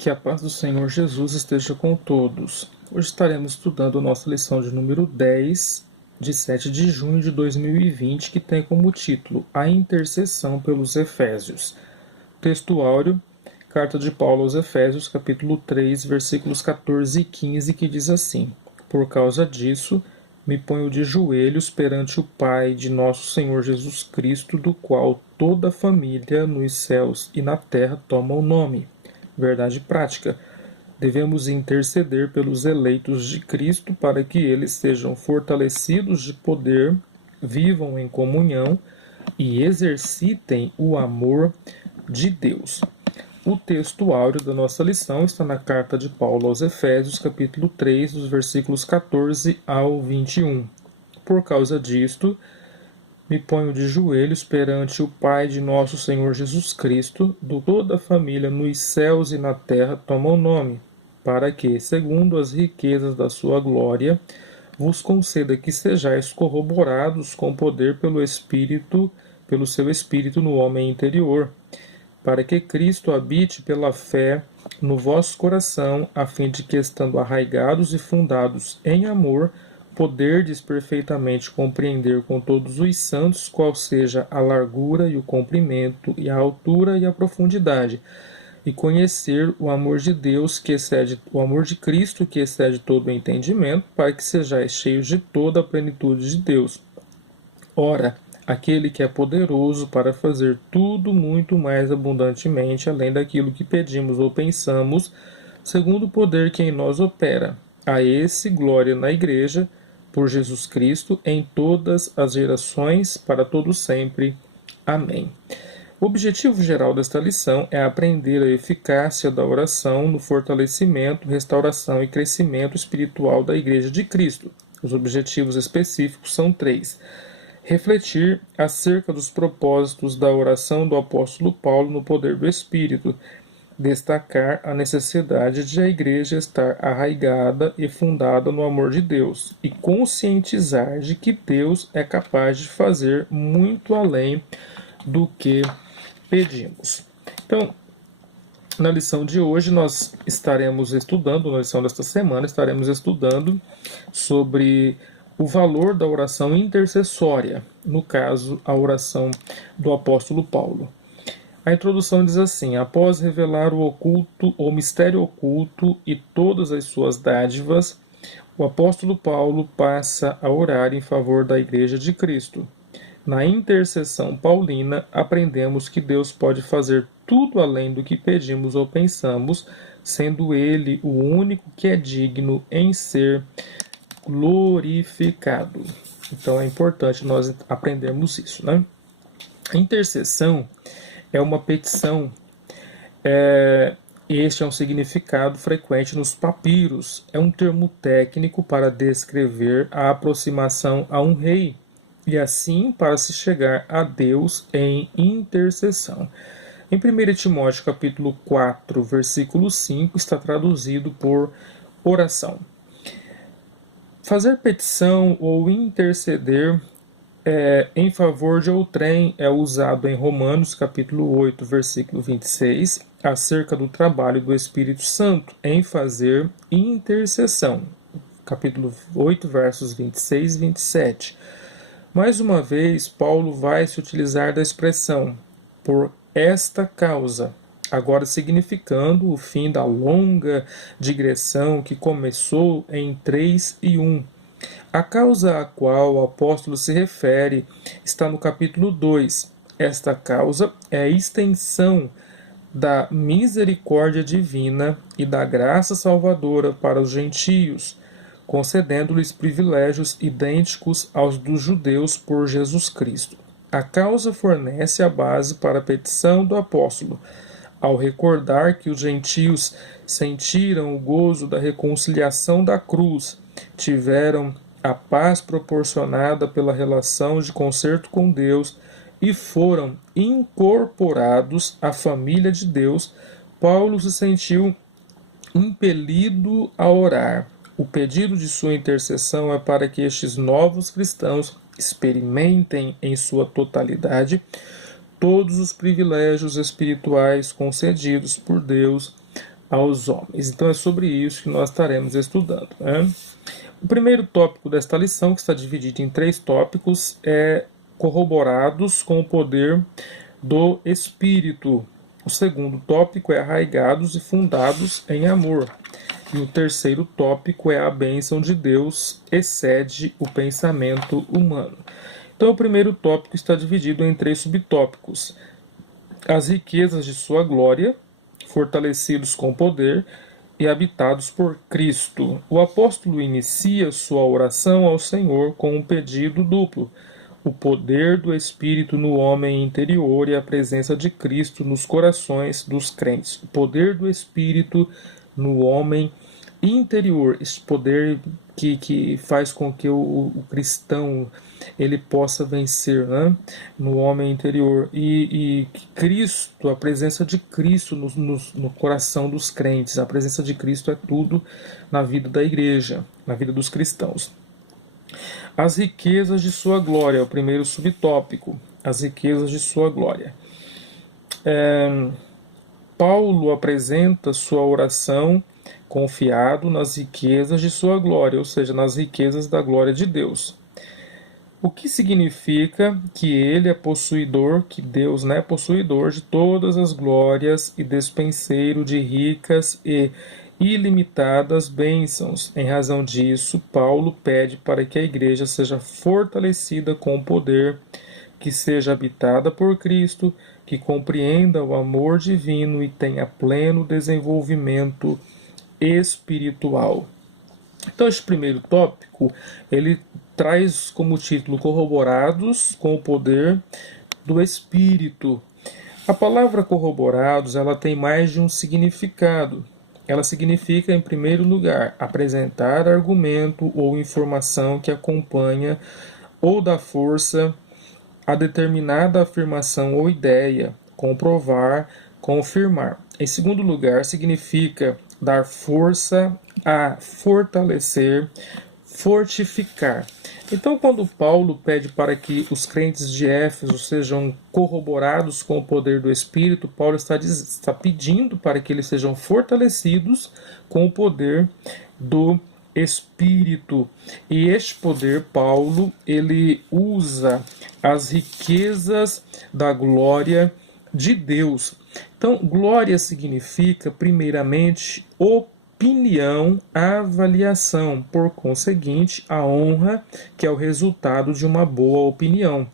Que a paz do Senhor Jesus esteja com todos. Hoje estaremos estudando a nossa lição de número 10, de 7 de junho de 2020, que tem como título A Intercessão pelos Efésios. Texto áureo, Carta de Paulo aos Efésios, capítulo 3, versículos 14 e 15, que diz assim: Por causa disso, me ponho de joelhos perante o Pai de nosso Senhor Jesus Cristo, do qual toda a família nos céus e na terra toma o nome. Verdade prática. Devemos interceder pelos eleitos de Cristo para que eles sejam fortalecidos de poder, vivam em comunhão e exercitem o amor de Deus. O texto áureo da nossa lição está na carta de Paulo aos Efésios, capítulo 3, dos versículos 14 ao 21. Por causa disto, me ponho de joelhos perante o Pai de nosso Senhor Jesus Cristo, do toda a família nos céus e na terra toma o nome, para que, segundo as riquezas da sua glória, vos conceda que sejais corroborados com poder pelo Espírito, pelo seu Espírito no homem interior, para que Cristo habite pela fé no vosso coração, a fim de que, estando arraigados e fundados em amor, poderdes perfeitamente compreender com todos os santos qual seja a largura e o comprimento e a altura e a profundidade, e conhecer o amor de Deus que excede o amor de Cristo que excede todo o entendimento, para que sejais cheios de toda a plenitude de Deus. Ora, aquele que é poderoso para fazer tudo muito mais abundantemente além daquilo que pedimos ou pensamos, segundo o poder que em nós opera. A esse glória na Igreja, por Jesus Cristo, em todas as gerações, para todo sempre. Amém. O objetivo geral desta lição é aprender a eficácia da oração no fortalecimento, restauração e crescimento espiritual da Igreja de Cristo. Os objetivos específicos são 3. Refletir acerca dos propósitos da oração do apóstolo Paulo no poder do Espírito. Destacar a necessidade de a Igreja estar arraigada e fundada no amor de Deus e conscientizar de que Deus é capaz de fazer muito além do que pedimos. Então, na lição de hoje nós estaremos estudando, na lição desta semana, estaremos estudando sobre o valor da oração intercessória, no caso, a oração do apóstolo Paulo. A introdução diz assim: após revelar o oculto, o mistério oculto e todas as suas dádivas, o apóstolo Paulo passa a orar em favor da Igreja de Cristo. Na intercessão paulina, aprendemos que Deus pode fazer tudo além do que pedimos ou pensamos, sendo Ele o único que é digno em ser glorificado. Então é importante nós aprendermos isso, né? A intercessão é uma petição. Este é um significado frequente nos papiros. É um termo técnico para descrever a aproximação a um rei e assim para se chegar a Deus em intercessão. Em 1 Timóteo capítulo 4, versículo 5, está traduzido por oração. Fazer petição ou interceder em favor de outrem é usado em Romanos capítulo 8, versículo 26, acerca do trabalho do Espírito Santo em fazer intercessão. Capítulo 8, versos 26 e 27. Mais uma vez, Paulo vai se utilizar da expressão por esta causa, agora significando o fim da longa digressão que começou em 3 e 1. A causa a qual o apóstolo se refere está no capítulo 2. Esta causa é a extensão da misericórdia divina e da graça salvadora para os gentios, concedendo-lhes privilégios idênticos aos dos judeus por Jesus Cristo. A causa fornece a base para a petição do apóstolo, ao recordar que os gentios sentiram o gozo da reconciliação da cruz, tiveram a paz proporcionada pela relação de concerto com Deus e foram incorporados à família de Deus, Paulo se sentiu impelido a orar. O pedido de sua intercessão é para que estes novos cristãos experimentem em sua totalidade todos os privilégios espirituais concedidos por Deus aos homens. Então é sobre isso que nós estaremos estudando, né? O primeiro tópico desta lição, que está dividido em 3 tópicos, é corroborados com o poder do Espírito. O segundo tópico é arraigados e fundados em amor. E o terceiro tópico é a bênção de Deus excede o pensamento humano. Então o primeiro tópico está dividido em 3 subtópicos: as riquezas de sua glória, fortalecidos com poder e habitados por Cristo. O apóstolo inicia sua oração ao Senhor com um pedido duplo: o poder do Espírito no homem interior e a presença de Cristo nos corações dos crentes. O poder do Espírito no homem interior, esse poder que faz com que o cristão ele possa vencer, né, no homem interior, e Cristo, a presença de Cristo no coração dos crentes. A presença de Cristo é tudo na vida da igreja, na vida dos cristãos. As riquezas de sua glória é o primeiro subtópico, as riquezas de sua glória. Paulo apresenta sua oração confiado nas riquezas de sua glória, ou seja, nas riquezas da glória de Deus. O que significa que ele é possuidor, que Deus é possuidor de todas as glórias e despenseiro de ricas e ilimitadas bênçãos. Em razão disso, Paulo pede para que a igreja seja fortalecida com poder, que seja habitada por Cristo, que compreenda o amor divino e tenha pleno desenvolvimento espiritual. Então, este primeiro tópico, ele traz como título corroborados com o poder do Espírito. A palavra corroborados, ela tem mais de um significado. Ela significa, em primeiro lugar, apresentar argumento ou informação que acompanha ou dá força a determinada afirmação ou ideia, comprovar, confirmar. Em segundo lugar, significa dar força a fortalecer, fortificar. Então, quando Paulo pede para que os crentes de Éfeso sejam corroborados com o poder do Espírito, Paulo está pedindo para que eles sejam fortalecidos com o poder do Espírito. E este poder, Paulo, ele usa as riquezas da glória de Deus. Então, glória significa, primeiramente, opinião, avaliação, por conseguinte, a honra, que é o resultado de uma boa opinião.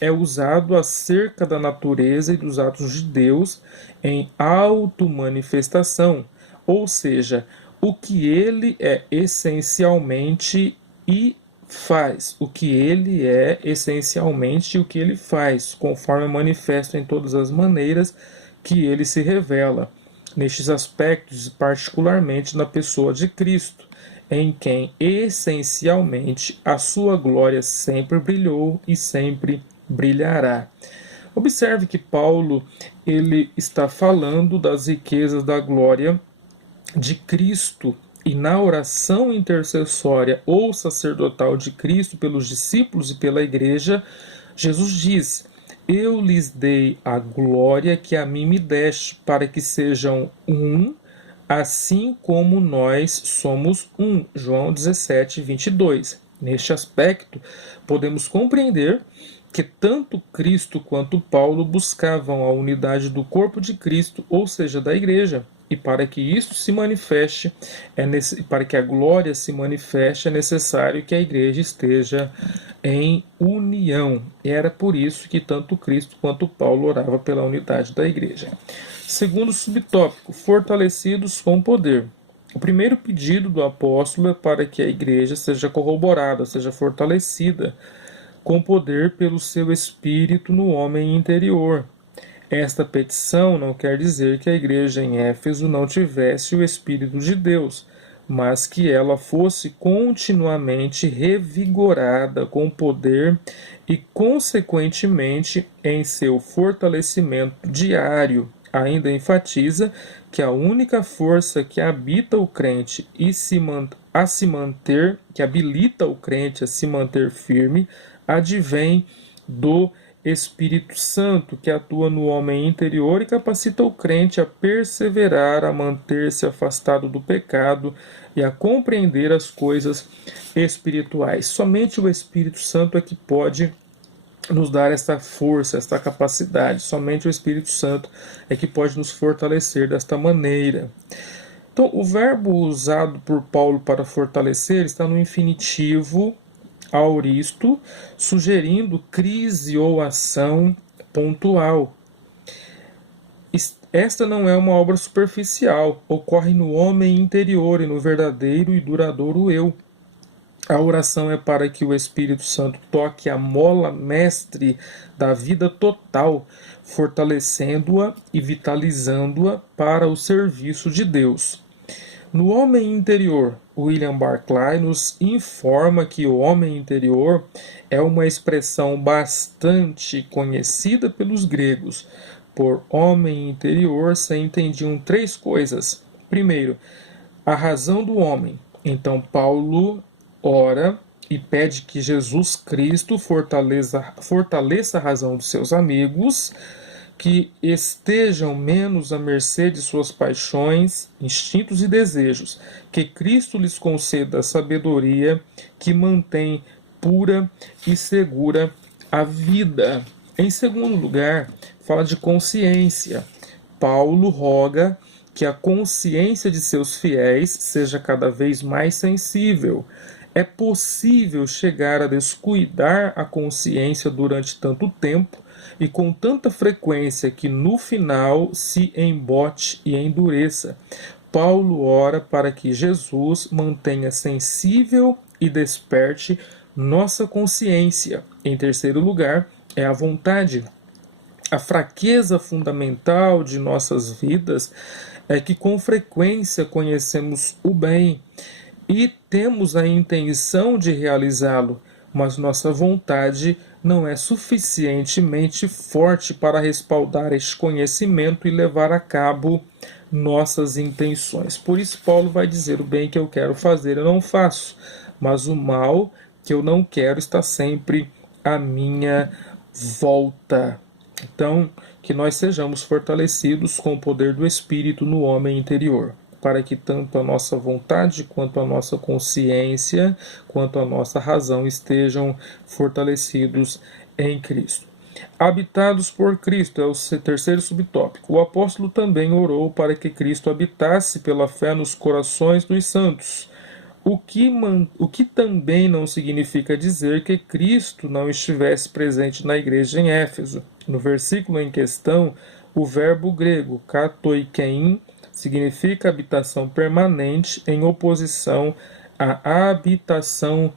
É usado acerca da natureza e dos atos de Deus em auto-manifestação, ou seja, o que ele é essencialmente e faz, o que ele é essencialmente e o que ele faz, conforme manifesto em todas as maneiras que ele se revela, nestes aspectos, particularmente na pessoa de Cristo, em quem essencialmente a sua glória sempre brilhou e sempre brilhará. Observe que Paulo ele está falando das riquezas da glória de Cristo, e na oração intercessória ou sacerdotal de Cristo pelos discípulos e pela igreja, Jesus diz: eu lhes dei a glória que a mim me deste, para que sejam um, assim como nós somos um. João 17, 22. Neste aspecto, podemos compreender que tanto Cristo quanto Paulo buscavam a unidade do corpo de Cristo, ou seja, da igreja. E para que isso se manifeste, para que a glória se manifeste, é necessário que a igreja esteja em união. E era por isso que tanto Cristo quanto Paulo orava pela unidade da igreja. Segundo subtópico, fortalecidos com poder. O primeiro pedido do apóstolo é para que a igreja seja corroborada, seja fortalecida com poder pelo seu espírito no homem interior. Esta petição não quer dizer que a igreja em Éfeso não tivesse o Espírito de Deus, mas que ela fosse continuamente revigorada com poder e, consequentemente, em seu fortalecimento diário. Ainda enfatiza que a única força que habita o crente a se manter, que habilita o crente a se manter firme, advém do Espírito Santo, que atua no homem interior e capacita o crente a perseverar, a manter-se afastado do pecado e a compreender as coisas espirituais. Somente o Espírito Santo é que pode nos dar esta força, esta capacidade. Somente o Espírito Santo é que pode nos fortalecer desta maneira. Então, o verbo usado por Paulo para fortalecer está no infinitivo auristo, sugerindo crise ou ação pontual. Esta não é uma obra superficial, ocorre no homem interior e no verdadeiro e duradouro eu. A oração é para que o Espírito Santo toque a mola mestre da vida total, fortalecendo-a e vitalizando-a para o serviço de Deus. No homem interior, William Barclay nos informa que o homem interior é uma expressão bastante conhecida pelos gregos. Por homem interior se entendiam três coisas. Primeiro, a razão do homem. Então, Paulo ora e pede que Jesus Cristo fortaleça a razão dos seus amigos, que estejam menos à mercê de suas paixões, instintos e desejos, que Cristo lhes conceda a sabedoria que mantém pura e segura a vida. Em segundo lugar, fala de consciência. Paulo roga que a consciência de seus fiéis seja cada vez mais sensível. É possível chegar a descuidar a consciência durante tanto tempo e com tanta frequência que no final se embote e endureça. Paulo ora para que Jesus mantenha sensível e desperte nossa consciência. Em terceiro lugar, é a vontade. A fraqueza fundamental de nossas vidas é que com frequência conhecemos o bem e temos a intenção de realizá-lo, mas nossa vontade não é suficientemente forte para respaldar este conhecimento e levar a cabo nossas intenções. Por isso, Paulo vai dizer: o bem que eu quero fazer eu não faço, mas o mal que eu não quero está sempre à minha volta. Então, que nós sejamos fortalecidos com o poder do Espírito no homem interior, para que tanto a nossa vontade, quanto a nossa consciência, quanto a nossa razão estejam fortalecidos em Cristo. Habitados por Cristo é o terceiro subtópico. O apóstolo também orou para que Cristo habitasse pela fé nos corações dos santos, o que também não significa dizer que Cristo não estivesse presente na igreja em Éfeso. No versículo em questão, o verbo grego katoikein significa habitação permanente em oposição à habitação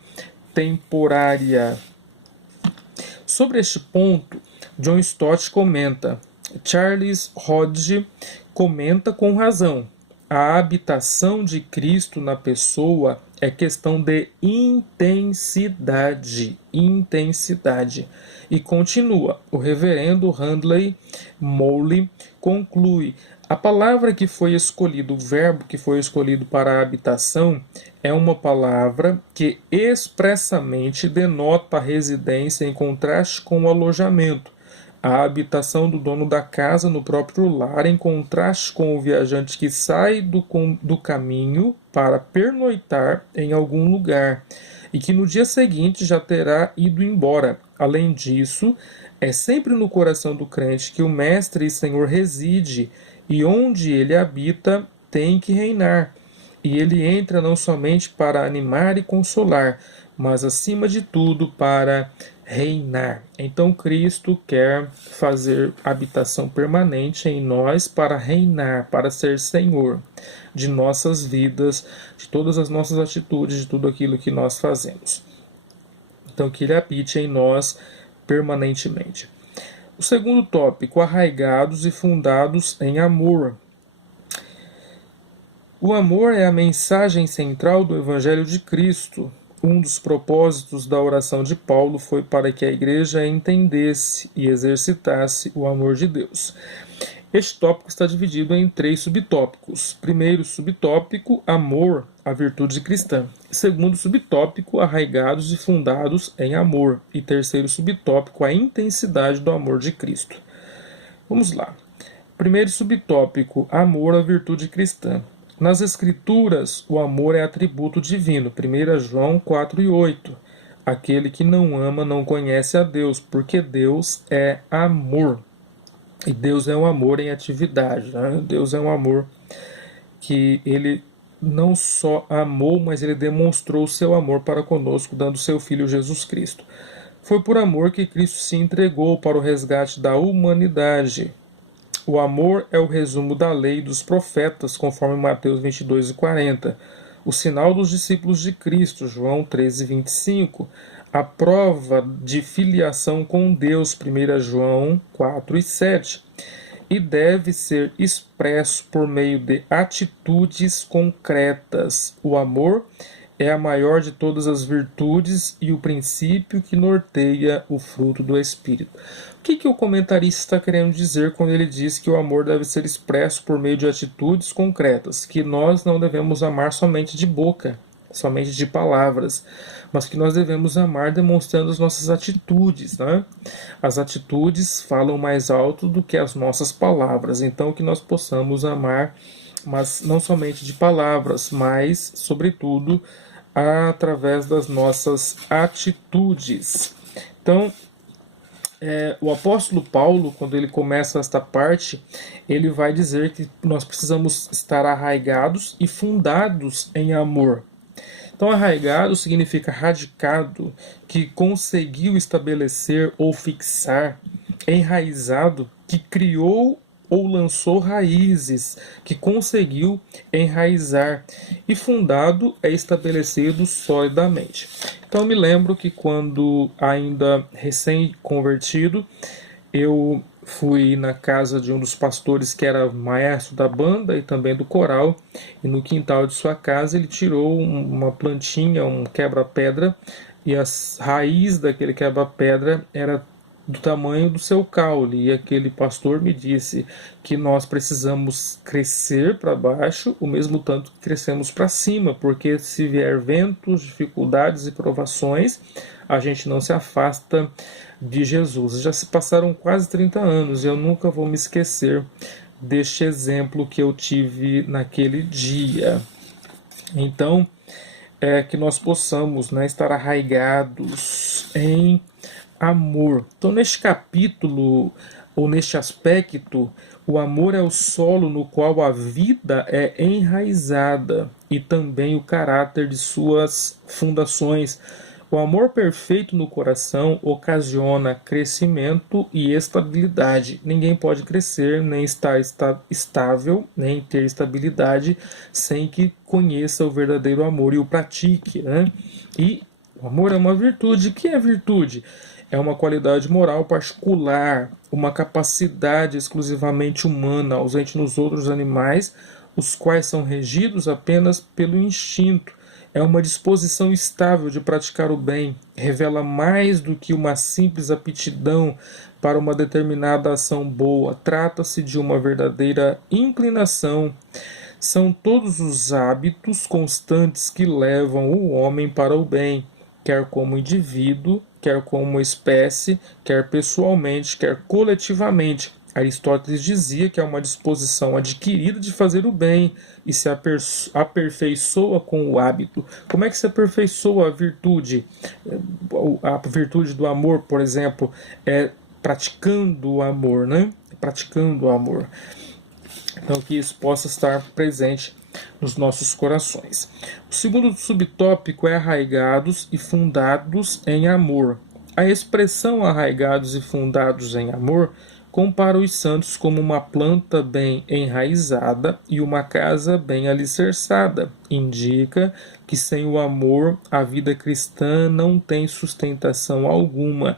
temporária. Sobre este ponto, John Stott comenta: Charles Hodge comenta com razão. A habitação de Cristo na pessoa é questão de intensidade. Intensidade. E continua. O reverendo Handley Mowley conclui: a palavra que foi escolhida, o verbo que foi escolhido para a habitação, é uma palavra que expressamente denota a residência em contraste com o alojamento. A habitação do dono da casa no próprio lar, em contraste com o viajante que sai do caminho para pernoitar em algum lugar e que no dia seguinte já terá ido embora. Além disso, é sempre no coração do crente que o Mestre e Senhor reside, e onde ele habita tem que reinar. E ele entra não somente para animar e consolar, mas acima de tudo para reinar. Então Cristo quer fazer habitação permanente em nós para reinar, para ser Senhor de nossas vidas, de todas as nossas atitudes, de tudo aquilo que nós fazemos. Então que Ele habite em nós permanentemente. O segundo tópico: arraigados e fundados em amor. O amor é a mensagem central do Evangelho de Cristo. Um dos propósitos da oração de Paulo foi para que a igreja entendesse e exercitasse o amor de Deus. Este tópico está dividido em 3 subtópicos. Primeiro subtópico: amor a virtude cristã. Segundo subtópico, arraigados e fundados em amor. E terceiro subtópico, a intensidade do amor de Cristo. Vamos lá. Primeiro subtópico, amor à virtude cristã. Nas Escrituras, o amor é atributo divino. 1 João 4:8. Aquele que não ama não conhece a Deus, porque Deus é amor. E Deus é um amor em atividade. Né? Deus é um amor que ele não só amou, mas ele demonstrou o seu amor para conosco, dando seu Filho Jesus Cristo. Foi por amor que Cristo se entregou para o resgate da humanidade. O amor é o resumo da lei e dos profetas, conforme Mateus 22:40. O sinal dos discípulos de Cristo, João 13:25. A prova de filiação com Deus, 1 João 4:7. E deve ser expresso por meio de atitudes concretas. O amor é a maior de todas as virtudes e o princípio que norteia o fruto do Espírito. O que o comentarista está querendo dizer quando ele diz que o amor deve ser expresso por meio de atitudes concretas? Que nós não devemos amar somente de boca, somente de palavras, mas que nós devemos amar demonstrando as nossas atitudes, né? As atitudes falam mais alto do que as nossas palavras, então que nós possamos amar, mas não somente de palavras, mas, sobretudo, através das nossas atitudes. Então, o apóstolo Paulo, quando ele começa esta parte, ele vai dizer que nós precisamos estar arraigados e fundados em amor. Então, arraigado significa radicado, que conseguiu estabelecer ou fixar, enraizado, que criou ou lançou raízes, que conseguiu enraizar, e fundado é estabelecido solidamente. Então, eu me lembro que quando ainda recém-convertido, eu fui na casa de um dos pastores que era maestro da banda e também do coral, e no quintal de sua casa ele tirou uma plantinha, um quebra-pedra, e a raiz daquele quebra-pedra era do tamanho do seu caule, e aquele pastor me disse que nós precisamos crescer para baixo o mesmo tanto que crescemos para cima, porque se vier ventos, dificuldades e provações, a gente não se afasta de Jesus. Já se passaram quase 30 anos e eu nunca vou me esquecer deste exemplo que eu tive naquele dia. Então, que nós possamos, né, estar arraigados em amor. Então, neste capítulo, ou neste aspecto, o amor é o solo no qual a vida é enraizada e também o caráter de suas fundações. O amor perfeito no coração ocasiona crescimento e estabilidade. Ninguém pode crescer, nem estar estável, nem ter estabilidade sem que conheça o verdadeiro amor e o pratique, né? E o amor é uma virtude. O que é virtude? É uma qualidade moral particular, uma capacidade exclusivamente humana, ausente nos outros animais, os quais são regidos apenas pelo instinto. É uma disposição estável de praticar o bem, revela mais do que uma simples aptidão para uma determinada ação boa. Trata-se de uma verdadeira inclinação. São todos os hábitos constantes que levam o homem para o bem, quer como indivíduo, quer como espécie, quer pessoalmente, quer coletivamente. Aristóteles dizia que é uma disposição adquirida de fazer o bem e se aperfeiçoa com o hábito. Como é que se aperfeiçoa a virtude? A virtude do amor, por exemplo, é praticando o amor, né? Praticando o amor. Então, que isso possa estar presente nos nossos corações. O segundo subtópico é arraigados e fundados em amor. A expressão arraigados e fundados em amor compara os santos como uma planta bem enraizada e uma casa bem alicerçada. Indica que sem o amor a vida cristã não tem sustentação alguma.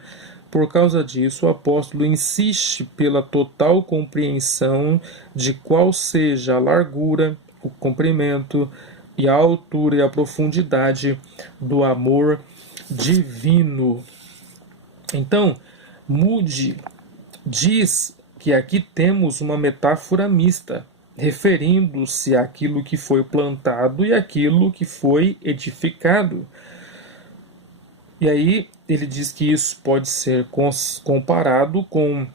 Por causa disso, o apóstolo insiste pela total compreensão de qual seja a largura, o comprimento e a altura e a profundidade do amor divino. Então, Moody diz que aqui temos uma metáfora mista. referindo-se àquilo que foi plantado e àquilo que foi edificado. E aí ele diz que isso pode ser comparado com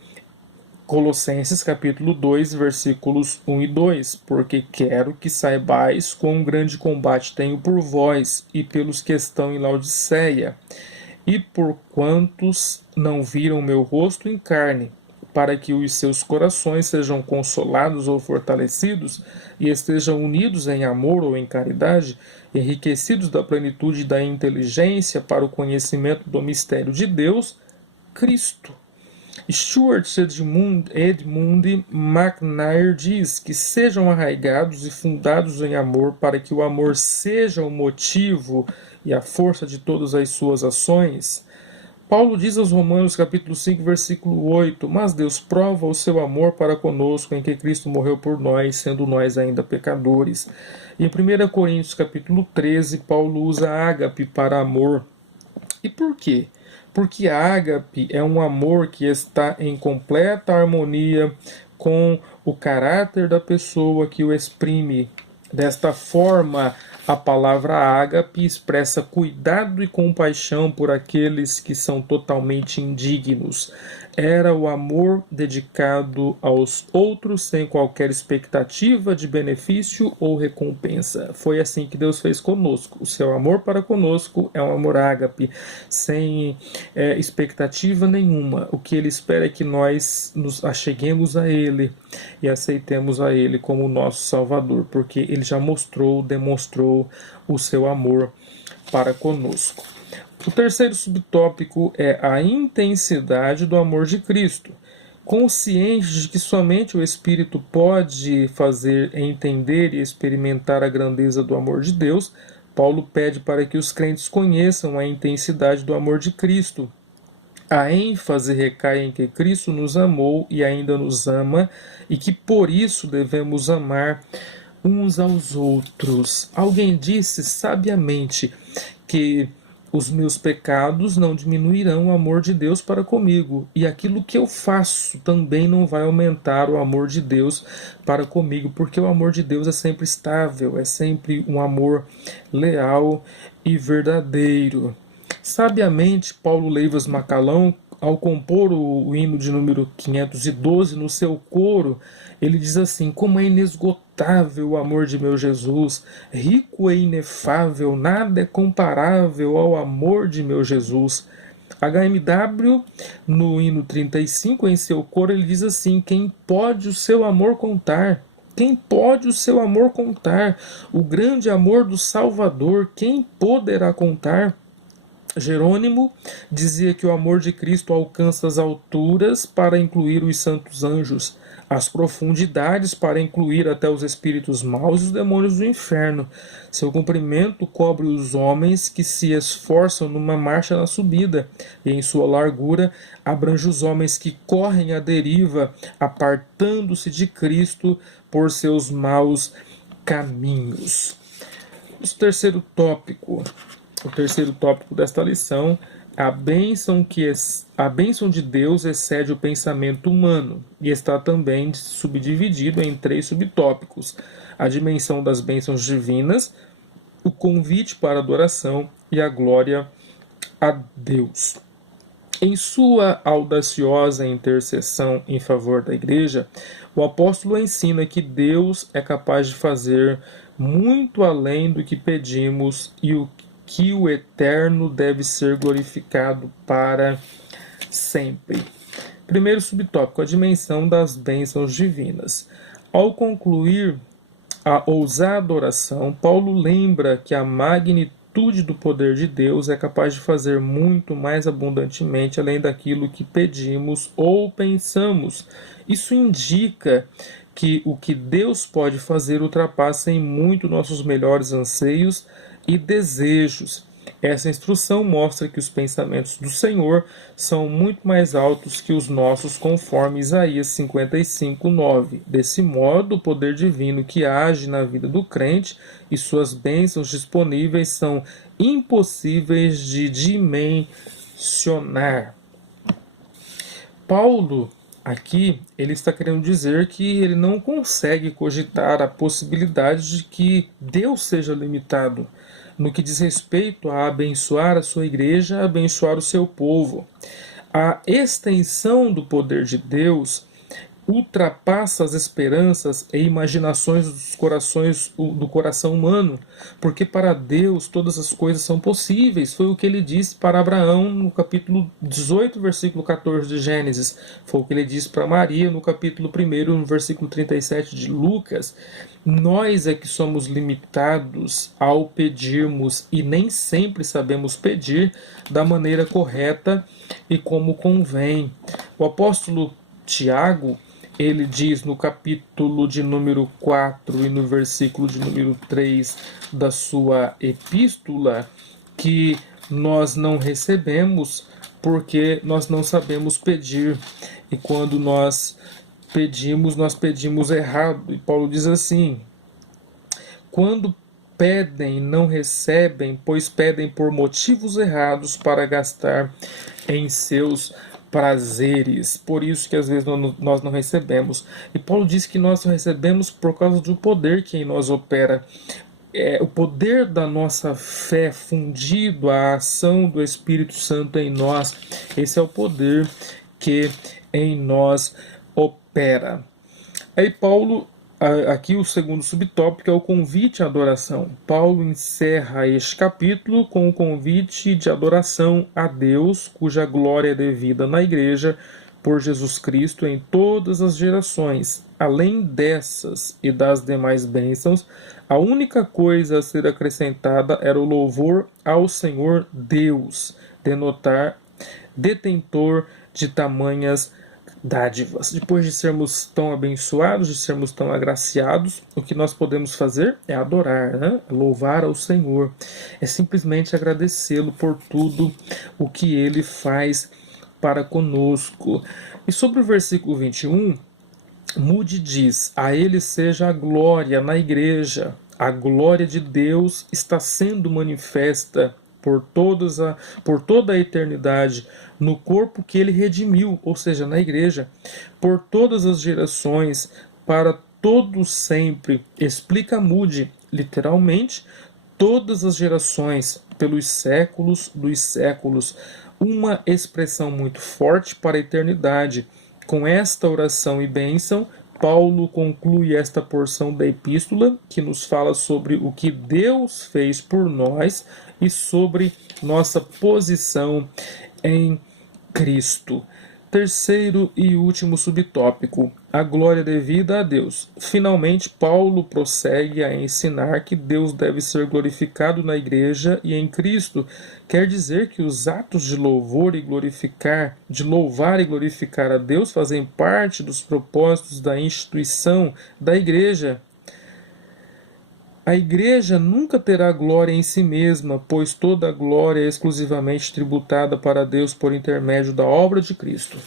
Colossenses capítulo 2, versículos 1 e 2, porque quero que saibais quão grande combate tenho por vós e pelos que estão em Laodiceia, e por quantos não viram meu rosto em carne, para que os seus corações sejam consolados ou fortalecidos e estejam unidos em amor ou em caridade, enriquecidos da plenitude da inteligência para o conhecimento do mistério de Deus, Cristo. Stuart Edmund McNair diz que sejam arraigados e fundados em amor para que o amor seja o motivo e a força de todas as suas ações. Paulo diz aos Romanos capítulo 5, versículo 8, mas Deus prova o seu amor para conosco em que Cristo morreu por nós, sendo nós ainda pecadores. E em 1 Coríntios capítulo 13, Paulo usa ágape para amor. E por quê? Porque a ágape é um amor que está em completa harmonia com o caráter da pessoa que o exprime. Desta forma, a palavra ágape expressa cuidado e compaixão por aqueles que são totalmente indignos. Era o amor dedicado aos outros sem qualquer expectativa de benefício ou recompensa. Foi assim que Deus fez conosco. O seu amor para conosco é um amor ágape, sem expectativa nenhuma. O que Ele espera é que nós nos acheguemos a Ele e aceitemos a Ele como nosso Salvador, porque Ele já demonstrou o seu amor para conosco. O terceiro subtópico é a intensidade do amor de Cristo. Consciente de que somente o Espírito pode fazer entender e experimentar a grandeza do amor de Deus, Paulo pede para que os crentes conheçam a intensidade do amor de Cristo. A ênfase recai em que Cristo nos amou e ainda nos ama, e que por isso devemos amar uns aos outros. Alguém disse sabiamente que os meus pecados não diminuirão o amor de Deus para comigo, e aquilo que eu faço também não vai aumentar o amor de Deus para comigo, porque o amor de Deus é sempre estável, é sempre um amor leal e verdadeiro. Sabiamente, Paulo Leivas Macalão, ao compor o hino de número 512, no seu coro, ele diz assim: como é inesgotável o amor de meu Jesus, rico e inefável, nada é comparável ao amor de meu Jesus. HMW, no hino 35, em seu coro, ele diz assim: quem pode o seu amor contar? Quem pode o seu amor contar? O grande amor do Salvador, quem poderá contar? Jerônimo dizia que o amor de Cristo alcança as alturas para incluir os santos anjos, as profundidades para incluir até os espíritos maus e os demônios do inferno. Seu comprimento cobre os homens que se esforçam numa marcha na subida, e em sua largura abrange os homens que correm à deriva, apartando-se de Cristo por seus maus caminhos. O terceiro tópico desta lição, a bênção de Deus excede o pensamento humano e está também subdividido em 3 subtópicos: a dimensão das bênçãos divinas, o convite para a adoração e a glória a Deus. Em sua audaciosa intercessão em favor da Igreja, o apóstolo ensina que Deus é capaz de fazer muito além do que pedimos e que o eterno deve ser glorificado para sempre. Primeiro subtópico, a dimensão das bênçãos divinas. Ao concluir a ousada oração, Paulo lembra que a magnitude do poder de Deus é capaz de fazer muito mais abundantemente além daquilo que pedimos ou pensamos. Isso indica que o que Deus pode fazer ultrapassa em muito nossos melhores anseios e desejos. Essa instrução mostra que os pensamentos do Senhor são muito mais altos que os nossos, conforme Isaías 55:9. Desse modo, o poder divino que age na vida do crente e suas bênçãos disponíveis são impossíveis de dimensionar. Paulo Aqui ele está querendo dizer que ele não consegue cogitar a possibilidade de que Deus seja limitado no que diz respeito a abençoar a sua igreja, a abençoar o seu povo. A extensão do poder de Deus ultrapassa as esperanças e imaginações dos corações do coração humano, porque para Deus todas as coisas são possíveis. Foi o que ele disse para Abraão no capítulo 18, versículo 14 de Gênesis. Foi o que ele disse para Maria no capítulo 1, no versículo 37 de Lucas. Nós é que somos limitados ao pedirmos e nem sempre sabemos pedir da maneira correta e como convém. O apóstolo Tiago, ele diz no capítulo de número 4 e no versículo de número 3 da sua epístola, que nós não recebemos porque nós não sabemos pedir. E quando nós pedimos errado. E Paulo diz assim: quando pedem, não recebem, pois pedem por motivos errados para gastar em seus prazeres. Por isso que às vezes nós não recebemos. E Paulo diz que nós não recebemos por causa do poder que em nós opera. O poder da nossa fé fundido à ação do Espírito Santo em nós. Esse é o poder que em nós opera. Aí Paulo, aqui o segundo subtópico é o convite à adoração. Paulo encerra este capítulo com o convite de adoração a Deus, cuja glória é devida na igreja por Jesus Cristo em todas as gerações. Além dessas e das demais bênçãos, a única coisa a ser acrescentada era o louvor ao Senhor Deus, detentor de tamanhas dádivas. Depois de sermos tão abençoados, de sermos tão agraciados, o que nós podemos fazer é adorar, né? Louvar ao Senhor. É simplesmente agradecê-lo por tudo o que ele faz para conosco. E sobre o versículo 21, Moody diz: a ele seja a glória na igreja. A glória de Deus está sendo manifesta por toda a eternidade no corpo que ele redimiu, ou seja, na igreja, por todas as gerações, para todos sempre. Explica Moody, literalmente, todas as gerações, pelos séculos dos séculos. Uma expressão muito forte para a eternidade. Com esta oração e bênção, Paulo conclui esta porção da epístola, que nos fala sobre o que Deus fez por nós e sobre nossa posição em Cristo. Terceiro e último subtópico: a glória devida a Deus. Finalmente, Paulo prossegue a ensinar que Deus deve ser glorificado na igreja e em Cristo. Quer dizer que os atos de louvor e de louvar e glorificar a Deus fazem parte dos propósitos da instituição da igreja. A igreja nunca terá glória em si mesma, pois toda a glória é exclusivamente tributada para Deus por intermédio da obra de Cristo.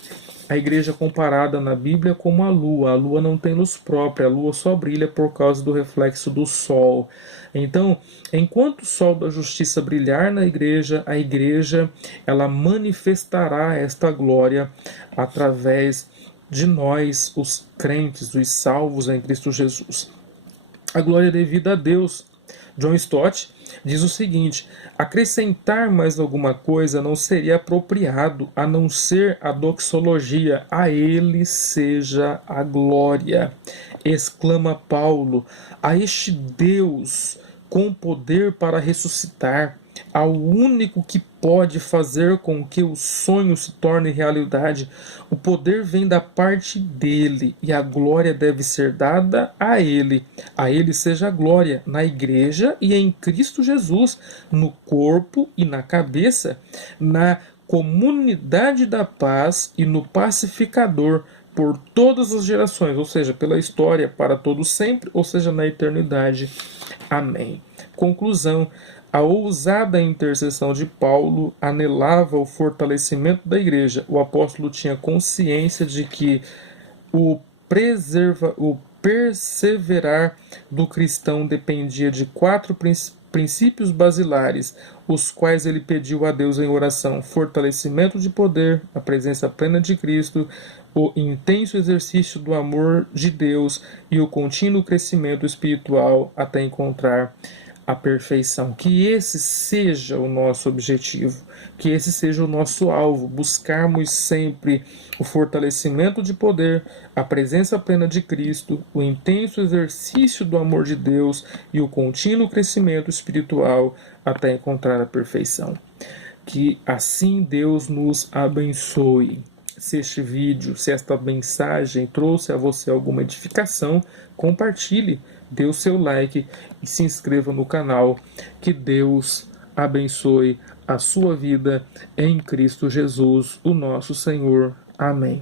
A igreja é comparada na Bíblia como a lua. A lua não tem luz própria, a lua só brilha por causa do reflexo do sol. Então, enquanto o sol da justiça brilhar na igreja, a igreja ela manifestará esta glória através de nós, os crentes, os salvos em Cristo Jesus. A glória devida a Deus. John Stott diz o seguinte: acrescentar mais alguma coisa não seria apropriado, a não ser a doxologia. A ele seja a glória. Exclama Paulo: a este Deus com poder para ressuscitar, ao único que pode fazer com que o sonho se torne realidade. O poder vem da parte dele e a glória deve ser dada a ele. A ele seja a glória na igreja e em Cristo Jesus, no corpo e na cabeça, na comunidade da paz e no pacificador, por todas as gerações, ou seja, pela história, para todos sempre, ou seja, na eternidade. Amém. Conclusão: a ousada intercessão de Paulo anelava o fortalecimento da igreja. O apóstolo tinha consciência de que o perseverar do cristão dependia de 4 princípios basilares, os quais ele pediu a Deus em oração: fortalecimento de poder, a presença plena de Cristo, o intenso exercício do amor de Deus e o contínuo crescimento espiritual até encontrar a perfeição. Que esse seja o nosso objetivo, que esse seja o nosso alvo, buscarmos sempre o fortalecimento de poder, a presença plena de Cristo, o intenso exercício do amor de Deus e o contínuo crescimento espiritual até encontrar a perfeição. Que assim Deus nos abençoe. Se este vídeo, se esta mensagem trouxe a você alguma edificação, compartilhe, dê o seu like e se inscreva no canal. Que Deus abençoe a sua vida em Cristo Jesus, o nosso Senhor. Amém.